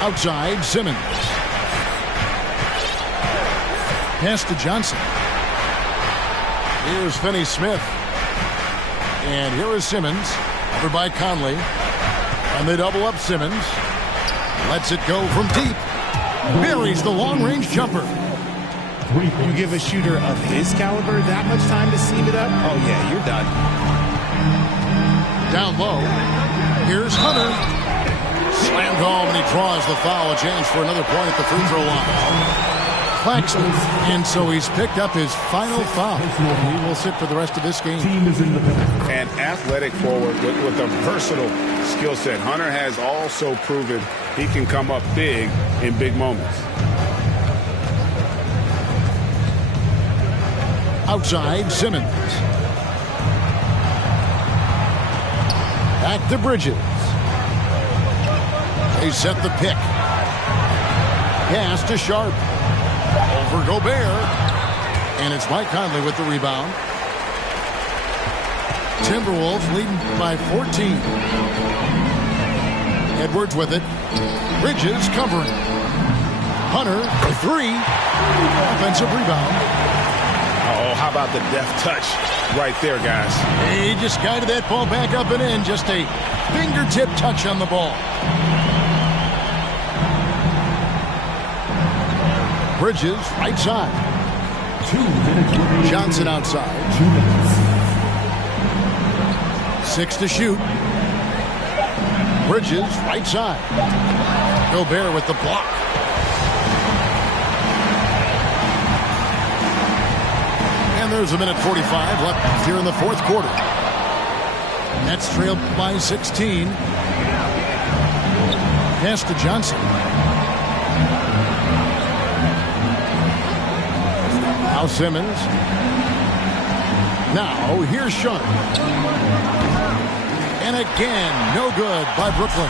Outside, Simmons. Pass to Johnson. Here's Finney-Smith. And here is Simmons. Over by Conley. And they double up Simmons. Lets it go from deep. Buries the long-range jumper. You give a shooter of his caliber that much time to seam it up? Oh, yeah, you're done. Down low. Here's Hunter. Slammed home, and he draws the foul. A chance for another point at the free throw line. Claxton. And so he's picked up his final foul. He will sit for the rest of this game. An athletic forward with a versatile skill set. Hunter has also proven he can come up big in big moments. Outside, Simmons. Back to Bridges. They set the pick. Pass to Sharp. Over Gobert. And it's Mike Conley with the rebound. Timberwolves leading by 14. Edwards with it. Bridges covering. Hunter for three. Offensive rebound. Oh, how about the deft touch right there, guys? He just guided that ball back up and in. Just a fingertip touch on the ball. Bridges, right side. 2 minutes remaining. Johnson outside. 2 minutes. 6 to shoot. Bridges, right side. Gobert with the block. And there's a minute 45 left here in the fourth quarter. Nets trailed by 16. Pass to Johnson. Now Simmons. Now here's Sharp. And again, no good by Brooklyn.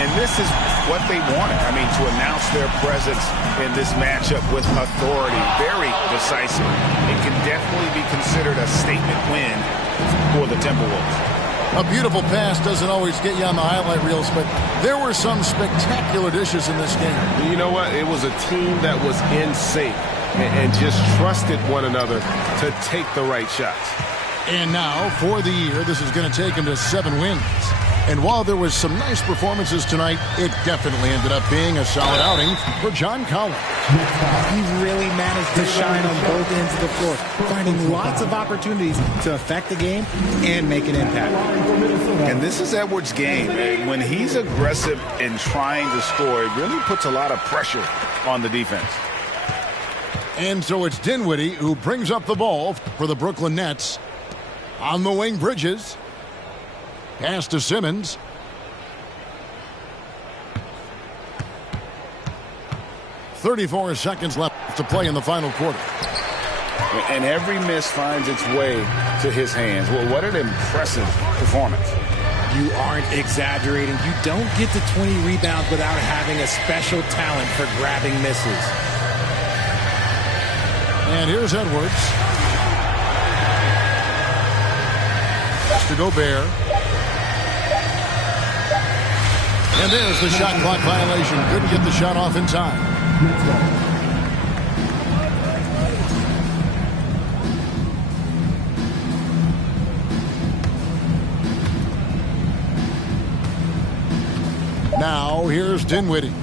And this is what they wanted. I mean, to announce their presence in this matchup with authority. Very decisive. It can definitely be considered a statement win for the Timberwolves. A beautiful pass doesn't always get you on the highlight reels, but there were some spectacular dishes in this game. You know what? It was a team that was in sync and just trusted one another to take the right shots. And now, for the year, this is going to take him to 7 wins. And while there was some nice performances tonight, it definitely ended up being a solid outing for John Collins. He really managed to shine on both ends of the floor, finding lots of opportunities to affect the game and make an impact. And this is Edwards' game. When he's aggressive and trying to score, it really puts a lot of pressure on the defense. And so it's Dinwiddie who brings up the ball for the Brooklyn Nets. On the wing, Bridges. Pass to Simmons. .34 seconds left to play in the final quarter. And every miss finds its way to his hands. Well, what an impressive performance. You aren't exaggerating. You don't get to 20 rebounds without having a special talent for grabbing misses. And here's Edwards. To Gobert. And there's the shot clock violation. Couldn't get the shot off in time. Now here's Dinwiddie.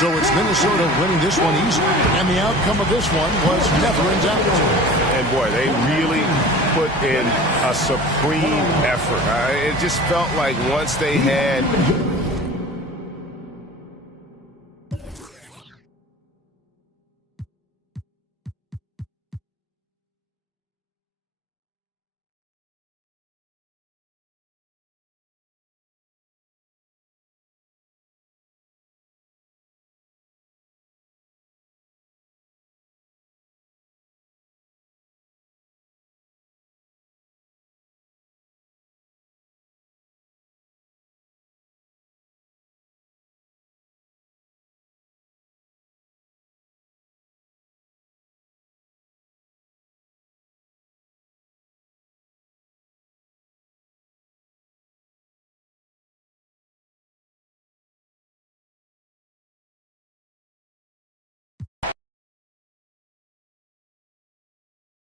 So it's Minnesota winning this one easily, and the outcome of this one was never in doubt. And boy, they really put in a supreme effort. It just felt like once they had